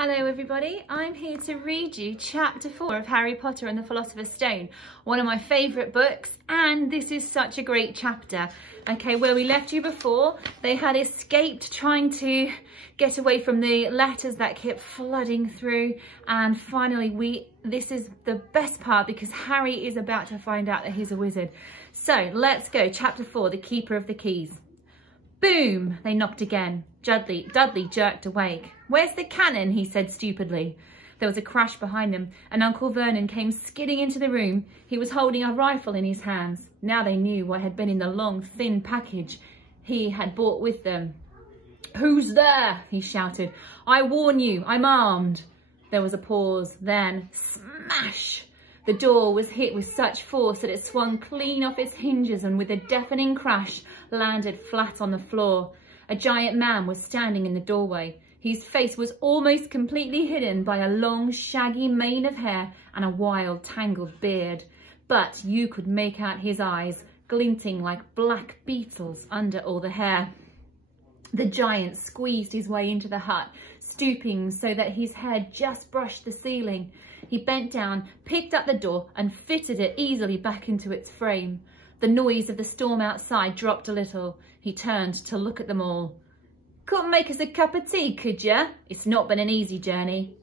Hello everybody, I'm here to read you chapter 4 of Harry Potter and the Philosopher's Stone, one of my favourite books, and this is such a great chapter. Okay, where we left you before, they had escaped trying to get away from the letters that kept flooding through, and finally this is the best part because Harry is about to find out that he's a wizard. So let's go, chapter 4, the Keeper of the Keys. Boom! They knocked again. Dudley jerked awake. "Where's the cannon?" he said stupidly. There was a crash behind them, and Uncle Vernon came skidding into the room. He was holding a rifle in his hands. Now they knew what had been in the long, thin package he had brought with them. "Who's there?" he shouted. "I warn you, I'm armed." There was a pause, then smash! The door was hit with such force that it swung clean off its hinges and with a deafening crash landed flat on the floor. A giant man was standing in the doorway. His face was almost completely hidden by a long, shaggy mane of hair and a wild, tangled beard. But you could make out his eyes, glinting like black beetles under all the hair. The giant squeezed his way into the hut, stooping so that his head just brushed the ceiling. He bent down, picked up the door and fitted it easily back into its frame. The noise of the storm outside dropped a little. He turned to look at them all. "Couldn't make us a cup of tea, could ya? It's not been an easy journey."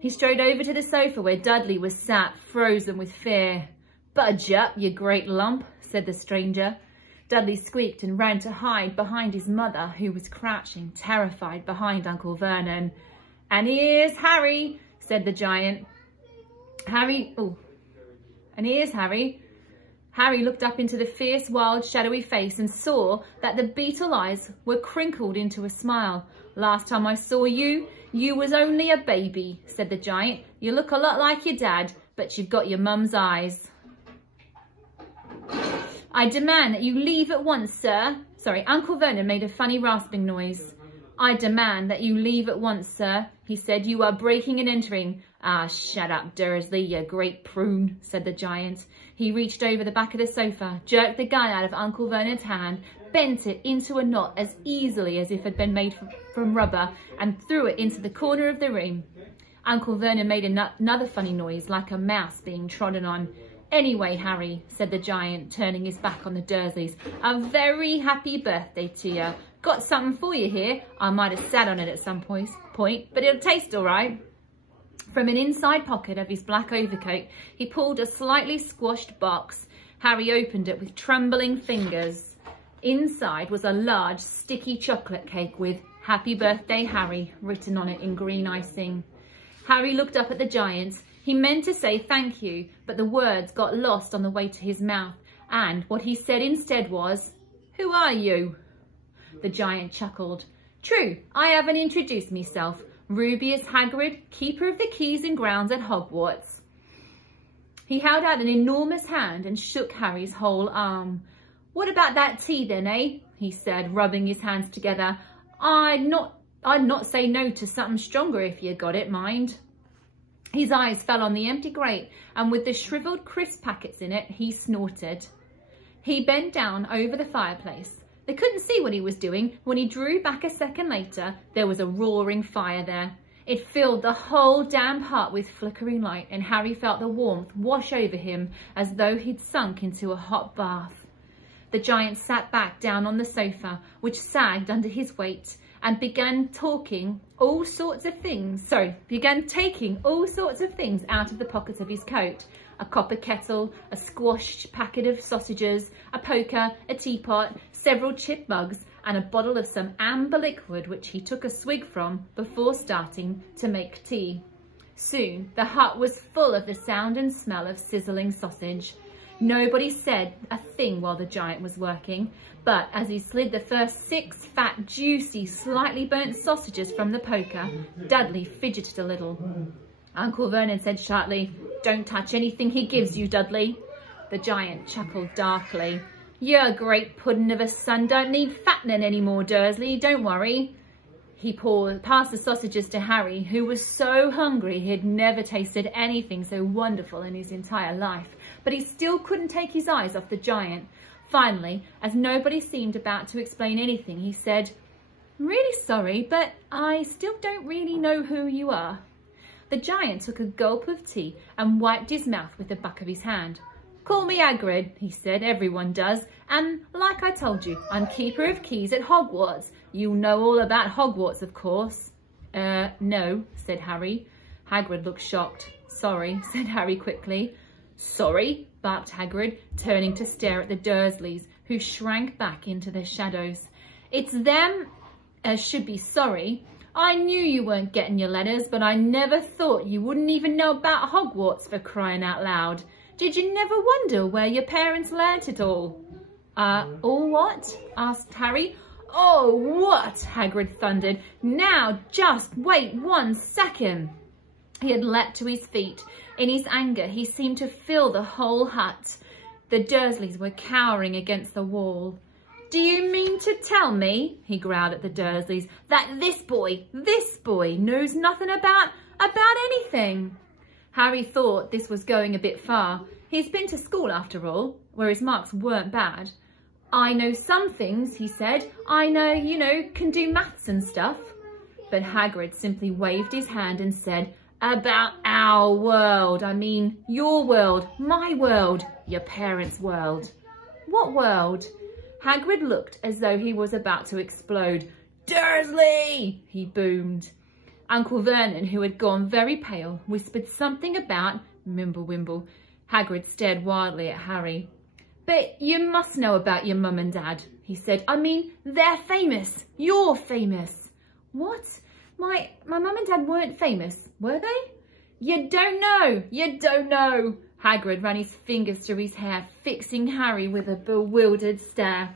He strode over to the sofa where Dudley was sat, frozen with fear. "Budge up, you great lump," said the stranger. Dudley squeaked and ran to hide behind his mother, who was crouching, terrified, behind Uncle Vernon. "And here's Harry," said the giant. Here's Harry. Harry looked up into the fierce, wild, shadowy face and saw that the beetle eyes were crinkled into a smile. "Last time I saw you, you was only a baby," said the giant. "You look a lot like your dad, but you've got your mum's eyes." "I demand that you leave at once, sir." Uncle Vernon made a funny rasping noise. "I demand that you leave at once, sir," he said. "You are breaking and entering." "Ah, shut up, Dursley, you great prune," said the giant. He reached over the back of the sofa, jerked the gun out of Uncle Vernon's hand, bent it into a knot as easily as if it had been made from rubber, and threw it into the corner of the room. Uncle Vernon made another funny noise, like a mouse being trodden on. "Anyway, Harry," said the giant, turning his back on the Dursleys, "a very happy birthday to you. Got something for you here. I might have sat on it at some point, but it'll taste all right." From an inside pocket of his black overcoat, he pulled a slightly squashed box. Harry opened it with trembling fingers. Inside was a large, sticky chocolate cake with "Happy Birthday, Harry" written on it in green icing. Harry looked up at the giant. He meant to say thank you, but the words got lost on the way to his mouth, and what he said instead was, "Who are you?" The giant chuckled. "True, I haven't introduced myself. Rubeus Hagrid, Keeper of the Keys and Grounds at Hogwarts." He held out an enormous hand and shook Harry's whole arm. "What about that tea then, eh?" he said, rubbing his hands together. I'd not say no to something stronger if you got it, mind." His eyes fell on the empty grate, and with the shriveled crisp packets in it, he snorted. He bent down over the fireplace. They couldn't see what he was doing. When he drew back a second later, there was a roaring fire there. It filled the whole damp hut with flickering light, and Harry felt the warmth wash over him as though he'd sunk into a hot bath. The giant sat back down on the sofa, which sagged under his weight, and began taking all sorts of things out of the pockets of his coat. A copper kettle, a squashed packet of sausages, a poker, a teapot, several chip mugs, and a bottle of some amber liquid which he took a swig from before starting to make tea. Soon the hut was full of the sound and smell of sizzling sausage. Nobody said a thing while the giant was working, but as he slid the first 6 fat, juicy, slightly burnt sausages from the poker, Dudley fidgeted a little. Uncle Vernon said sharply, "Don't touch anything he gives you, Dudley." The giant chuckled darkly. "Your great puddin' of a son don't need fattening any more, Dursley, don't worry." He passed the sausages to Harry, who was so hungry he had never tasted anything so wonderful in his entire life, but he still couldn't take his eyes off the giant. Finally, as nobody seemed about to explain anything, he said, Really sorry, but I still don't really know who you are. The giant took a gulp of tea and wiped his mouth with the back of his hand. Call me Hagrid, he said. Everyone does. And like I told you, I'm keeper of keys at Hogwarts. You know all about Hogwarts, of course. No, said Harry. Hagrid looked shocked. Sorry, said Harry quickly. Sorry, barked Hagrid, turning to stare at the Dursleys, who shrank back into their shadows. It's them should be sorry. I knew you weren't getting your letters, but I never thought you wouldn't even know about Hogwarts, for crying out loud. Did you never wonder where your parents learnt it all? All what? Asked Harry. Oh, what? Hagrid thundered. Now, just wait 1 second. He had leapt to his feet. In his anger, he seemed to fill the whole hut. The Dursleys were cowering against the wall. Do you mean to tell me, he growled at the Dursleys, that this boy knows nothing about anything? Harry thought this was going a bit far. He's been to school after all, where his marks weren't bad. I know some things, he said. I know, can do maths and stuff. But Hagrid simply waved his hand and said, about our world. I mean, your world, my world, your parents' world. What world? Hagrid looked as though he was about to explode. Dursley! He boomed. Uncle Vernon, who had gone very pale, whispered something about Mimblewimble. Hagrid stared wildly at Harry. But you must know about your mum and dad, he said. I mean, they're famous. You're famous. What? My mum and dad weren't famous, were they? You don't know. You don't know. Hagrid ran his fingers through his hair, fixing Harry with a bewildered stare.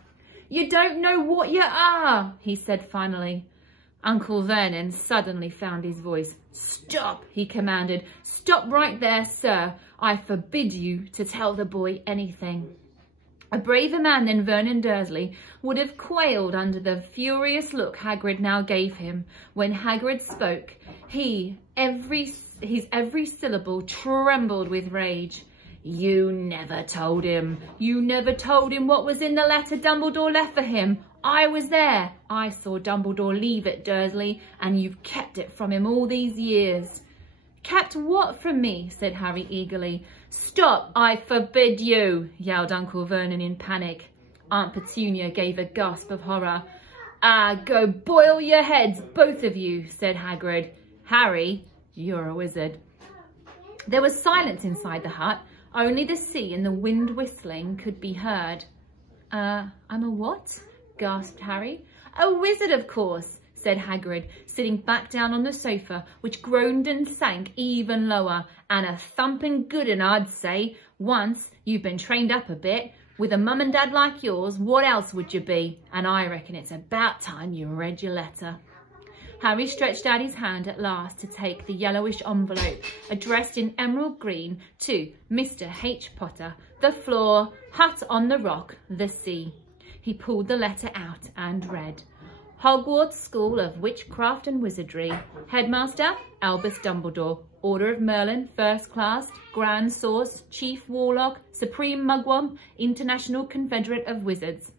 You don't know what you are, he said finally. Uncle Vernon suddenly found his voice. Stop, he commanded. Stop right there, sir. I forbid you to tell the boy anything. A braver man than Vernon Dursley would have quailed under the furious look Hagrid now gave him. When Hagrid spoke, his every syllable trembled with rage. You never told him. You never told him what was in the letter Dumbledore left for him. I was there. I saw Dumbledore leave it, Dursley, and you've kept it from him all these years. Kept what from me? Said Harry eagerly. Stop, I forbid you, yelled Uncle Vernon in panic. Aunt Petunia gave a gasp of horror. Go boil your heads, both of you, said Hagrid. Harry, you're a wizard. There was silence inside the hut. Only the sea and the wind whistling could be heard. I'm a what? Gasped Harry. A wizard, of course, said Hagrid, sitting back down on the sofa, which groaned and sank even lower. And a thumping good un, I'd say. Once you've been trained up a bit. With a mum and dad like yours, what else would you be? And I reckon it's about time you read your letter. Harry stretched out his hand at last to take the yellowish envelope, addressed in emerald green to Mr. H. Potter, the floor, hut on the rock, the sea. He pulled the letter out and read. Hogwarts School of Witchcraft and Wizardry. Headmaster, Albus Dumbledore. Order of Merlin, First Class, Grand Source, Chief Warlock, Supreme Mugwump, International Confederate of Wizards.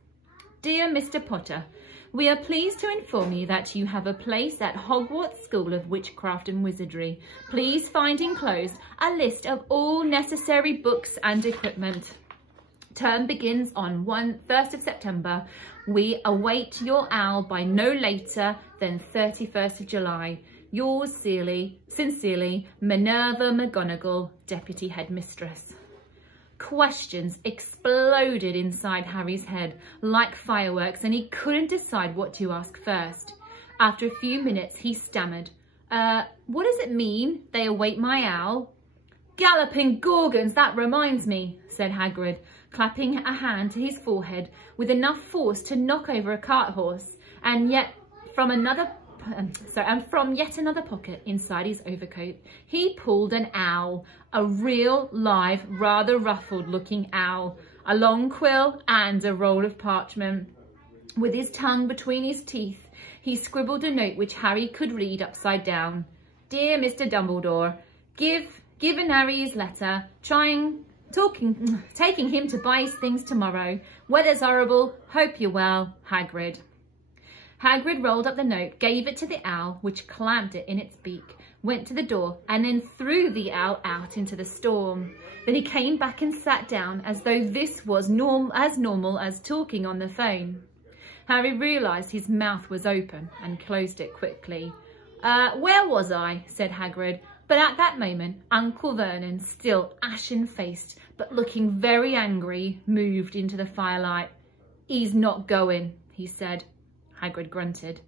Dear Mr. Potter, we are pleased to inform you that you have a place at Hogwarts School of Witchcraft and Wizardry. Please find enclosed a list of all necessary books and equipment. Term begins on 1st of September. We await your owl by no later than 31st of July. Yours sincerely, Minerva McGonagall, Deputy Headmistress. Questions exploded inside Harry's head like fireworks, and he couldn't decide what to ask first. After a few minutes, he stammered, what does it mean, they await my owl? Galloping Gorgons, that reminds me, said Hagrid, clapping a hand to his forehead with enough force to knock over a cart horse, and from yet another pocket inside his overcoat, he pulled an owl, a real, live, rather ruffled-looking owl, a long quill and a roll of parchment. With his tongue between his teeth, he scribbled a note which Harry could read upside down. Dear Mr. Dumbledore, given Harry his letter, taking him to buy his things tomorrow. Weather's horrible. Hope you're well, Hagrid. Hagrid rolled up the note, gave it to the owl, which clamped it in its beak, went to the door, and then threw the owl out into the storm. Then he came back and sat down as though this was as normal as talking on the phone. Harry realised his mouth was open and closed it quickly. Where was I?" said Hagrid. But at that moment, Uncle Vernon, still ashen-faced but looking very angry, moved into the firelight. "He's not going," he said. Hagrid grunted.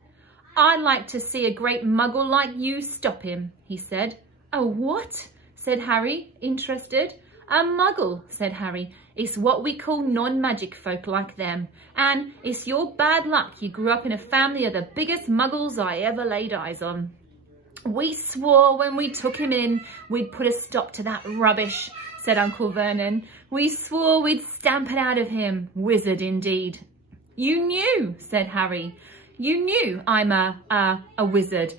"I'd like to see a great muggle like you stop him," he said. "A what?" said Harry, interested. "A muggle," said Harry. "It's what we call non-magic folk like them. And it's your bad luck you grew up in a family of the biggest muggles I ever laid eyes on. We swore when we took him in we'd put a stop to that rubbish," said Uncle Vernon. "We swore we'd stamp it out of him. Wizard indeed." "You knew," said Harry. "You knew I'm a wizard."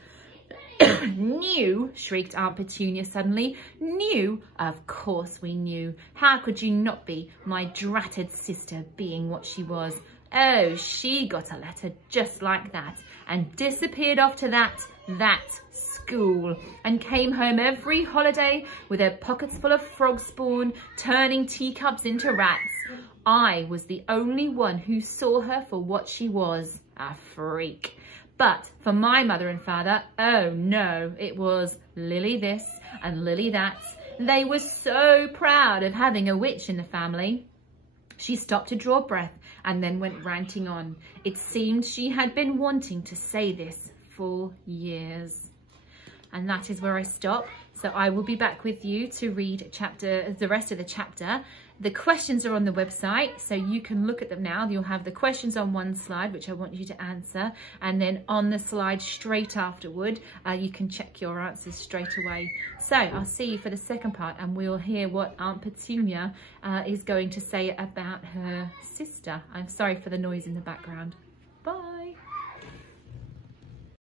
"Knew?" shrieked Aunt Petunia suddenly. "Knew? Of course we knew. How could you not be, my dratted sister being what she was? Oh, she got a letter just like that and disappeared off to that school and came home every holiday with her pockets full of frog spawn, turning teacups into rats. I was the only one who saw her for what she was, a freak. But for my mother and father, oh no, it was Lily this and Lily that. They were so proud of having a witch in the family." She stopped to draw breath and then went ranting on. It seemed she had been wanting to say this for years. And that is where I stop. So I will be back with you to read the rest of the chapter. The questions are on the website, so you can look at them now. You'll have the questions on one slide, which I want you to answer. And then on the slide straight afterward, you can check your answers straight away. So I'll see you for the second part, and we'll hear what Aunt Petunia is going to say about her sister. I'm sorry for the noise in the background.